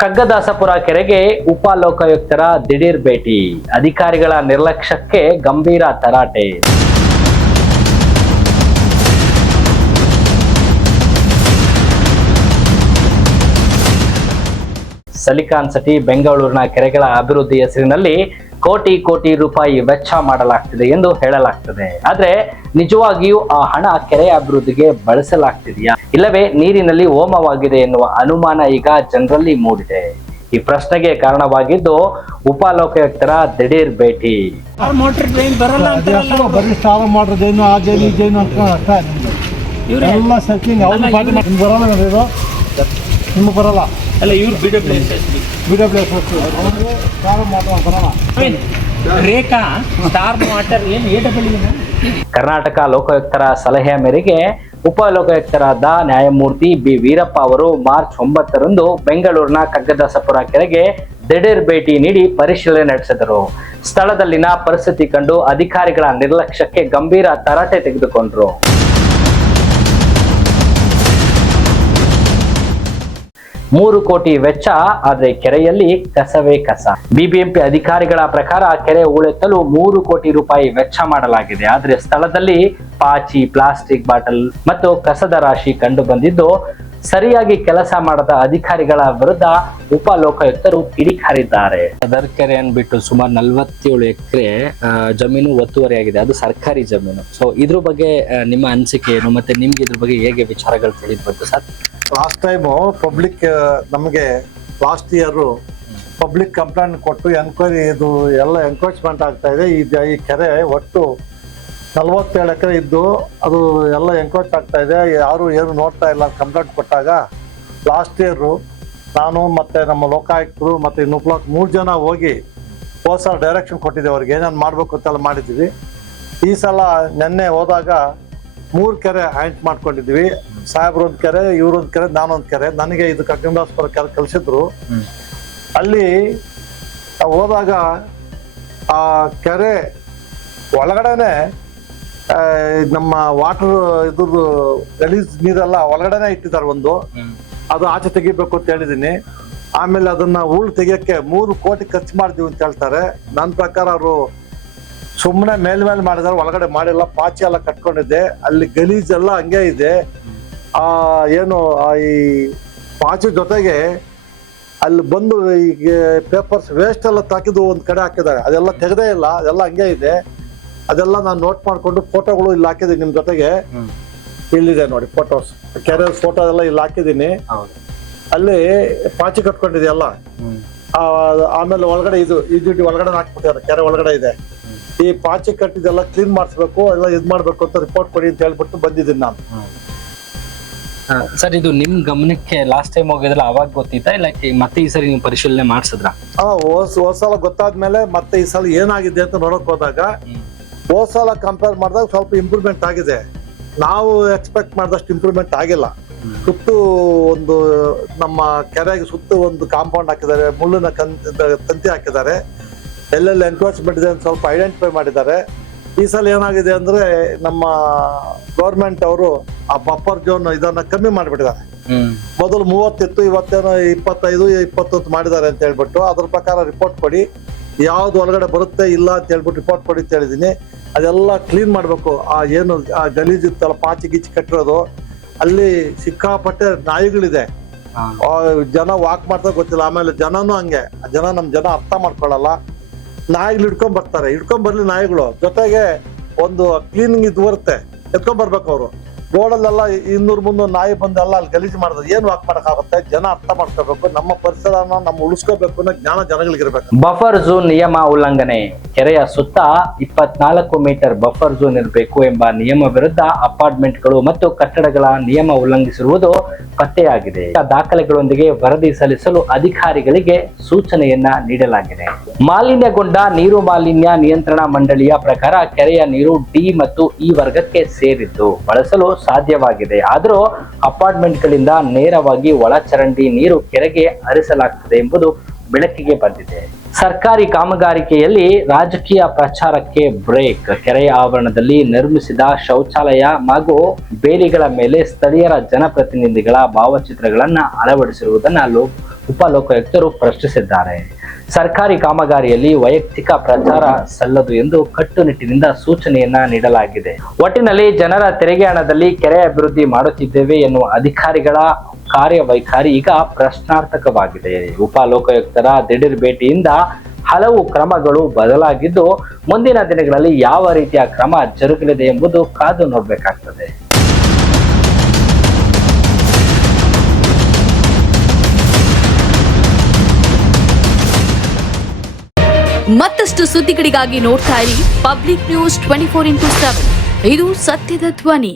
ಕಗ್ಗದಾಸಪುರ ಕೆರೆಗೆ ಉಪಲೋಕಾಯುಕ್ತರ ದಿಢೀರ್ ಭೇಟಿ, ಅಧಿಕಾರಿಗಳ ನಿರ್ಲಕ್ಷ್ಯಕ್ಕೆ ಗಂಭೀರ ತರಾಟೆ. ಸಿಲಿಕಾನ್ ಸಿಟಿ ಬೆಂಗಳೂರಿನ ಕೆರೆಗಳ ಅಭಿವೃದ್ಧಿ ಹೆಸರಿನಲ್ಲಿ ಕೋಟಿ ಕೋಟಿ ರೂಪಾಯಿ ವೆಚ್ಚ ಮಾಡಲಾಗ್ತಿದೆ ಎಂದು ಹೇಳಲಾಗ್ತದೆ. ಆದ್ರೆ ನಿಜವಾಗಿಯೂ ಆ ಹಣ ಕೆರೆ ಅಭಿವೃದ್ಧಿಗೆ ಬಳಸಲಾಗ್ತಿದೆಯಾ, ಇಲ್ಲವೇ ನೀರಿನಲ್ಲಿ ಹೋಮವಾಗಿದೆ ಎನ್ನುವ ಅನುಮಾನ ಈಗ ಜನರಲ್ಲಿ ಮೂಡಿದೆ. ಈ ಪ್ರಶ್ನೆಗೆ ಕಾರಣವಾಗಿದ್ದು ಉಪಲೋಕಾಯುಕ್ತರ ದಿಢೀರ್ ಭೇಟಿ. ಅಲ್ಲ ಇವ್ರು ರೇಖಾ ಸ್ಟಾರ್ ವಾಟರ್ ಕರ್ನಾಟಕ ಲೋಕಾಯುಕ್ತರ ಸಲಹೆಯ ಮೇರೆಗೆ ಉಪಲೋಕಾಯುಕ್ತರಾದ ನ್ಯಾಯಮೂರ್ತಿ ಬಿ ವೀರಪ್ಪ ಅವರು ಮಾರ್ಚ್ 9ರಂದು ಬೆಂಗಳೂರಿನ ಕಗ್ಗದಾಸಪುರ ಕೆರೆಗೆ ದಿಢೀರ್ ಭೇಟಿ ನೀಡಿ ಪರಿಶೀಲನೆ ನಡೆಸಿದರು. ಸ್ಥಳದಲ್ಲಿನ ಪರಿಸ್ಥಿತಿ ಕಂಡು ಅಧಿಕಾರಿಗಳ ನಿರ್ಲಕ್ಷ್ಯಕ್ಕೆ ಗಂಭೀರ ತರಾಟೆ ತೆಗೆದುಕೊಂಡ್ರು. 3 ಕೋಟಿ ವೆಚ್ಚ, ಆದ್ರೆ ಕೆರೆಯಲ್ಲಿ ಕಸವೇ ಕಸ. ಬಿಬಿಎಂಪಿ ಅಧಿಕಾರಿಗಳ ಪ್ರಕಾರ ಕೆರೆ ಹೂಳೆತ್ತಲು 3 ಕೋಟಿ ರೂಪಾಯಿ ವೆಚ್ಚ ಮಾಡಲಾಗಿದೆ. ಆದ್ರೆ ಸ್ಥಳದಲ್ಲಿ ಪಾಚಿ, ಪ್ಲಾಸ್ಟಿಕ್ ಬಾಟಲ್ ಮತ್ತು ಕಸದ ರಾಶಿ ಕಂಡು ಬಂದಿದ್ದು, ಸರಿಯಾಗಿ ಕೆಲಸ ಮಾಡದ ಅಧಿಕಾರಿಗಳ ವಿರುದ್ಧ ಉಪಲೋಕಾಯುಕ್ತರು ಕಿಡಿಕಾರಿದ್ದಾರೆ. ಸದರ್ ಕೆರೆ ಅನ್ಬಿಟ್ಟು ಸುಮಾರು 47 ಎಕರೆ ಜಮೀನು ಒತ್ತುವರಿಯಾಗಿದೆ. ಅದು ಸರ್ಕಾರಿ ಜಮೀನು. ಸೊ ಇದ್ರ ಬಗ್ಗೆ ನಿಮ್ಮ ಅನಿಸಿಕೆ ಏನು, ಮತ್ತೆ ನಿಮ್ಗೆ ಇದ್ರ ಬಗ್ಗೆ ಹೇಗೆ ವಿಚಾರಗಳು ತಿಳಿದ್ಬಂತು ಸರ್? ಲಾಸ್ಟ್ ಟೈಮು ಪಬ್ಲಿಕ್ ನಮಗೆ ಲಾಸ್ಟ್ ಇಯರ್ ಪಬ್ಲಿಕ್ ಕಂಪ್ಲೇಂಟ್ ಕೊಟ್ಟು ಎನ್ಕ್ವೈರಿ ಇದು ಎಲ್ಲ ಎನ್ಕ್ರೋಚ್ಮೆಂಟ್ ಆಗ್ತಾ ಇದೆ. ಈ ಕೆರೆ ಒಟ್ಟು 47 ಎಕರೆ ಇದ್ದು ಅದು ಎಲ್ಲ ಎನ್ಕ್ರೋಚ್ ಆಗ್ತಾ ಇದೆ, ಯಾರು ಏನು ನೋಡ್ತಾ ಇಲ್ಲ ಕಂಪ್ಲೇಂಟ್ ಕೊಟ್ಟಾಗ ಲಾಸ್ಟ್ ಇಯರ್ ನಾನು ಮತ್ತೆ ನಮ್ಮ ಲೋಕಾಯುಕ್ತರು ಮತ್ತೆ ಇನ್ನು 3 ಜನ ಹೋಗಿ ಹೊಸ ಡೈರೆಕ್ಷನ್ ಕೊಟ್ಟಿದ್ದೆ, ಅವ್ರಿಗೆ ಏನೇನು ಮಾಡಬೇಕು ಅಂತೆಲ್ಲ ಮಾಡಿದ್ವಿ. ಈ ಸಲ ನೆನ್ನೆ ಹೋದಾಗ 3 ಕೆರೆ ಹ್ಯಾಂಟ್ ಮಾಡ್ಕೊಂಡಿದ್ವಿ. ಸಾಹೇಬ್ರೊಂದು ಕೆರೆ, ಇವ್ರೊಂದು ಕೆರೆ, ನಾನೊಂದು ಕೆರೆ. ನನಗೆ ಇದು ಕಗ್ಗದಾಸಪುರ ಕೆರೆ ಕಳಿಸಿದ್ರು. ಅಲ್ಲಿ ಹೋದಾಗ ಆ ಕೆರೆ ಒಳಗಡೆನೆ ನಮ್ಮ ವಾಟರ್ ಇದ್ರದ್ದು ಗಲೀಜ್ ನೀರೆಲ್ಲ ಒಳಗಡೆನೆ ಇಟ್ಟಿದ್ದಾರೆ. ಒಂದು ಅದು ಆಚೆ ತೆಗಿಬೇಕು ಅಂತ ಹೇಳಿದೀನಿ. ಆಮೇಲೆ ಅದನ್ನ ಹೂಳು ತೆಗಿಯಕ್ಕೆ 3 ಕೋಟಿ ಖರ್ಚು ಮಾಡಿದೀವಿ ಅಂತ ಹೇಳ್ತಾರೆ. ನನ್ನ ಪ್ರಕಾರ ಅವರು ಸುಮ್ಮನೆ ಮೇಲ್ಮೇಲೆ ಮಾಡಿದಾರೆ, ಒಳಗಡೆ ಮಾಡಿಲ್ಲ. ಪಾಚಿ ಎಲ್ಲ ಕಟ್ಕೊಂಡಿದ್ದೆ, ಅಲ್ಲಿ ಗಲೀಜೆಲ್ಲ ಹಂಗೆ ಇದೆ. ಏನು ಈ ಪಾಚಿ ಜೊತೆಗೆ ಅಲ್ಲಿ ಬಂದು ಈಗ ಪೇಪರ್ಸ್ ವೇಸ್ಟ್ ಎಲ್ಲ ತಾಕಿದ್ದು ಒಂದ್ ಕಡೆ ಹಾಕಿದ್ದಾರೆ, ಅದೆಲ್ಲ ತೆಗೆದೇ ಇಲ್ಲ, ಅದೆಲ್ಲ ಹಂಗೆ ಇದೆ. ಅದೆಲ್ಲ ನಾನು ನೋಟ್ ಮಾಡ್ಕೊಂಡು ಫೋಟೋಗಳು ಇಲ್ಲಿ ಹಾಕಿದೀನಿ ನಿಮ್ ಜೊತೆಗೆ. ಇಲ್ಲಿದೆ ನೋಡಿ ಫೋಟೋಸ್, ಕೆರೆ ಫೋಟೋ ಎಲ್ಲ ಇಲ್ಲಿ ಹಾಕಿದೀನಿ. ಅಲ್ಲಿ ಪಾಚಿ ಕಟ್ಕೊಂಡಿದೆಯಲ್ಲ, ಆಮೇಲೆ ಒಳಗಡೆ ಇದು ಒಳಗಡೆ ಹಾಕ್ಬಿಟ್ಟಿದ್ದಾರೆ, ಕೆರೆ ಒಳಗಡೆ ಇದೆ. ಈ ಪಾಚಿ ಕಟ್ಟಿದೆಲ್ಲ ಕ್ಲೀನ್ ಮಾಡಿಸ್ಬೇಕು, ಎಲ್ಲ ಇದ್ ಮಾಡ್ಬೇಕು ಅಂತ ರಿಪೋರ್ಟ್ ಕೊಡಿ ಅಂತ ಹೇಳ್ಬಿಟ್ಟು ಬಂದಿದ್ದೀನಿ ನಾನು. ಸರ್, ಇದು ನಿಮ್ ಗಮನಕ್ಕೆ ಲಾಸ್ಟ್ ಟೈಮ್ ಹೋಗಿದ್ರಲ್ಲ ಅವಾಗ ಗೊತ್ತಿತ್ತಾ, ಇಲ್ಲ ಮತ್ತೆ ಈ ಸರಿ ನೀವು ಪರಿಶೀಲನೆ ಮಾಡಿಸಿದ್ರ? ಹೋದ್ ಸಲ ಗೊತ್ತಾದ್ಮೇಲೆ ಮತ್ತೆ ಈ ಸಲ ಏನಾಗಿದೆ ಅಂತ ನೋಡಕ್ ಹೋದಾಗ ಹೋದ್ ಸಲ ಕಂಪೇರ್ ಮಾಡಿದಾಗ ಸ್ವಲ್ಪ ಇಂಪ್ರೂವ್ಮೆಂಟ್ ಆಗಿದೆ. ನಾವು ಎಕ್ಸ್ಪೆಕ್ಟ್ ಮಾಡಿದಷ್ಟು ಇಂಪ್ರೂವ್ಮೆಂಟ್ ಆಗಿಲ್ಲ. ಸುತ್ತು ಒಂದು ನಮ್ಮ ಕೆರೆಗೆ ಸುತ್ತು ಒಂದು ಕಾಂಪೌಂಡ್ ಹಾಕಿದ್ದಾರೆ, ಮುಳ್ಳಿನ ತಂತಿ ಹಾಕಿದ್ದಾರೆ, ಎಲ್ಲೆಲ್ಲಿ ಎನ್ಕ್ರೋಚ್ಮೆಂಟ್ ಇದೆ ಅಂತ ಸ್ವಲ್ಪ ಐಡೆಂಟಿಫೈ ಮಾಡಿದ್ದಾರೆ. ಈ ಸಲ ಏನಾಗಿದೆ ಅಂದ್ರೆ ನಮ್ಮ ಗೌರ್ಮೆಂಟ್ ಅವರು ಆ ಬಫರ್ ಝೋನ್ ಇದನ್ನ ಕಮ್ಮಿ ಮಾಡಿಬಿಟ್ಟಿದ್ದಾರೆ. ಮೊದಲು 30 ಇತ್ತು, ಇವತ್ತೇನೋ 25, 20 ಮಾಡಿದ್ದಾರೆ ಅಂತ ಹೇಳ್ಬಿಟ್ಟು ಅದ್ರ ಪ್ರಕಾರ ರಿಪೋರ್ಟ್ ಕೊಡಿ, ಯಾವ್ದು ಒಳಗಡೆ ಬರುತ್ತೆ ಇಲ್ಲ ಅಂತ ಹೇಳ್ಬಿಟ್ಟು ರಿಪೋರ್ಟ್ ಕೊಡಿ ಅಂತ ಹೇಳಿದೀನಿ. ಅದೆಲ್ಲ ಕ್ಲೀನ್ ಮಾಡ್ಬೇಕು. ಏನು ಆ ಗಲೀಜ್ ಇತ್ತಲ್ಲ, ಪಾಚಿ ಗೀಚಿ ಕಟ್ಟಿರೋದು, ಅಲ್ಲಿ ಸಿಕ್ಕಾಪಟ್ಟೆ ನಾಯಿಗಳಿದೆ. ಜನ ವಾಕ್ ಮಾಡ್ತಾ ಗೊತ್ತಿಲ್ಲ. ಆಮೇಲೆ ಜನನೂ ಹಂಗೆ, ನಮ್ ಜನ ಅರ್ಥ ಮಾಡ್ಕೊಳ್ಳಲ್ಲ. ನಾಯಿಗಳು ಹಿಡ್ಕೊಂಡ್ ಬರ್ಲಿ ನಾಯಿಗಳು, ಜೊತೆಗೆ ಒಂದು ಕ್ಲೀನಿಂಗ್ ಇದು ಬರುತ್ತೆ, ಎತ್ಕೊಂಡ್ ಬರ್ಬೇಕು ಅವರು. ರೋಡಲ್ಲೆಲ್ಲ 200-300 ನಾಯಿ ಬಂದೆಲ್ಲ ಅಲ್ಲಿ ಗಲೀಜು ಮಾಡಿದ್ರೆ ಏನು ವಾಕ್ ಮಾಡಕ್ಕಾಗುತ್ತೆ? ಜನ ಅರ್ಥ ಮಾಡ್ಕೋಬೇಕು, ನಮ್ಮ ಪರಿಸರನ ನಮ್ಮ ಉಳಿಸ್ಕೋಬೇಕು ಅನ್ನೋ ಜ್ಞಾನ ಜನಗಳಿಗಿರ್ಬೇಕು. ಬಫರ್ ಝೋನ್ ನಿಯಮ ಉಲ್ಲಂಘನೆ. ಕೆರೆಯ ಸುತ್ತ 24 ಮೀಟರ್ ಬಫರ್ ಝೋನ್ ಇರಬೇಕು ಎಂಬ ನಿಯಮ ವಿರುದ್ಧ ಅಪಾರ್ಟ್ಮೆಂಟ್ಗಳು ಮತ್ತು ಕಟ್ಟಡಗಳ ನಿಯಮ ಉಲ್ಲಂಘಿಸಿರುವುದು ಪತ್ತೆಯಾಗಿದೆ. ದಾಖಲೆಗಳೊಂದಿಗೆ ವರದಿ ಸಲ್ಲಿಸಲು ಅಧಿಕಾರಿಗಳಿಗೆ ಸೂಚನೆಯನ್ನ ನೀಡಲಾಗಿದೆ. ಮಾಲಿನ್ಯಗೊಂಡ ನೀರು ಮಾಲಿನ್ಯ ನಿಯಂತ್ರಣ ಮಂಡಳಿಯ ಪ್ರಕಾರ ಕೆರೆಯ ನೀರು ಡಿ ಮತ್ತು ಇ ವರ್ಗಕ್ಕೆ ಸೇರಿದ್ದು ಬಳಸಲು ಸಾಧ್ಯವಾಗಿದೆ. ಆದರೂ ಅಪಾರ್ಟ್ಮೆಂಟ್ಗಳಿಂದ ನೇರವಾಗಿ ಒಳಚರಂಡಿ ನೀರು ಕೆರೆಗೆ ಹರಿಸಲಾಗುತ್ತದೆ ಎಂಬುದು ಬೆಳಕಿಗೆ ಬಂದಿದೆ. ಸರ್ಕಾರಿ ಕಾಮಗಾರಿಕೆಯಲ್ಲಿ ರಾಜಕೀಯ ಪ್ರಚಾರಕ್ಕೆ ಬ್ರೇಕ್. ಕೆರೆಯ ಆವರಣದಲ್ಲಿ ನಿರ್ಮಿಸಿದ ಶೌಚಾಲಯ ಹಾಗೂ ಬೇಲಿಗಳ ಮೇಲೆ ಸ್ಥಳೀಯರ ಜನಪ್ರತಿನಿಧಿಗಳ ಭಾವಚಿತ್ರಗಳನ್ನ ಅಳವಡಿಸಿರುವುದನ್ನು ಉಪಲೋಕಾಯುಕ್ತರು ಪ್ರಶ್ನಿಸಿದ್ದಾರೆ. ಸರ್ಕಾರಿ ಕಾಮಗಾರಿಯಲ್ಲಿ ವೈಯಕ್ತಿಕ ಪ್ರಚಾರ ಸಲ್ಲದು ಎಂದು ಕಟ್ಟುನಿಟ್ಟಿನಿಂದ ಸೂಚನೆಯನ್ನ ನೀಡಲಾಗಿದೆ. ಒಟ್ಟಿನಲ್ಲಿ ಜನರ ತೆರಿಗೆ ಹಣದಲ್ಲಿ ಕೆರೆ ಅಭಿವೃದ್ಧಿ ಮಾಡುತ್ತಿದ್ದೇವೆ ಎನ್ನುವ ಅಧಿಕಾರಿಗಳ ಕಾರ್ಯವೈಖರಿ ಈಗ ಪ್ರಶ್ನಾರ್ಥಕವಾಗಿದೆ. ಉಪಲೋಕಾಯುಕ್ತರ ದಿಢೀರ್ ಭೇಟಿಯಿಂದ ಹಲವು ಕ್ರಮಗಳು ಬದಲಾಗಿದ್ದು, ಮುಂದಿನ ದಿನಗಳಲ್ಲಿ ಯಾವ ರೀತಿಯ ಕ್ರಮ ಜರುಗಲಿದೆ ಎಂಬುದು ಕಾದು ನೋಡಬೇಕಾಗ್ತದೆ. ಮತ್ತಷ್ಟು ಸುದ್ದಿಗಳಿಗಾಗಿ ನೋಡ್ತಾ ಇರಿ ಪಬ್ಲಿಕ್ ನ್ಯೂಸ್ 24x7. ಇದು ಸತ್ಯದ ಧ್ವನಿ.